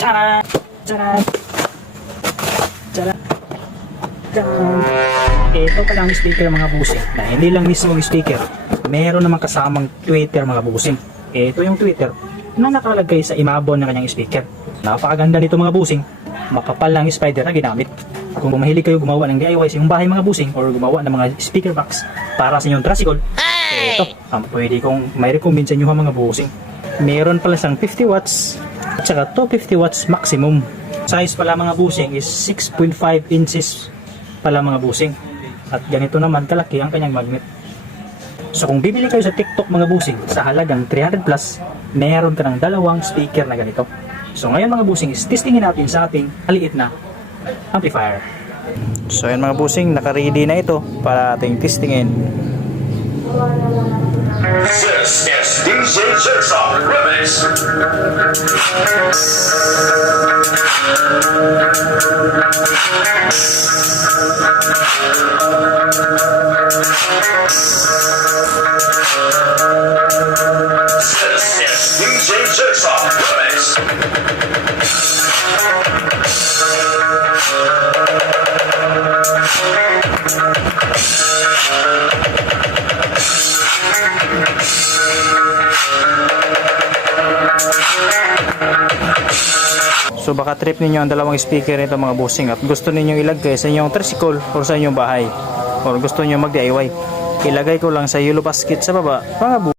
Tara! Tara! Tara! Ito pala ang speaker mga busing, na hindi lang mismo speaker, meron namang kasamang tweeter mga busing. Ito yung tweeter na nakalagay sa imabaw ng kanyang speaker. Napakaganda nito mga busing, makapal lang spider na ginamit. Kung mahilig kayo gumawa ng DIY sa inyong bahay mga busing, or gumawa ng mga speaker box para sa inyong tricycle, ito ang pwede kong may recommend sa inyo mga busing. Meron pala siyang 50 watts at saka 250 watts maximum. Size pala mga busing is 6.5 inches pala mga busing. At ganito naman kalaki ang kanyang magnet. So kung bibili kayo sa TikTok mga busing sa halagang 300 plus, meron ka ng dalawang speaker na ganito. So ngayon mga busing is testingin natin sa ating maliit na amplifier. So ayan mga busing, naka-ready na ito para ating testingin. This is DJ Jigsaw Remix. This is DJ Jigsaw Remix. So baka trip ninyo ang dalawang speaker nito mga busing at gusto ninyong ilagay sa inyong tricycle or sa inyong bahay, or gusto niyo mag-DIY, ilagay ko lang sa yellow basket sa baba mga busing.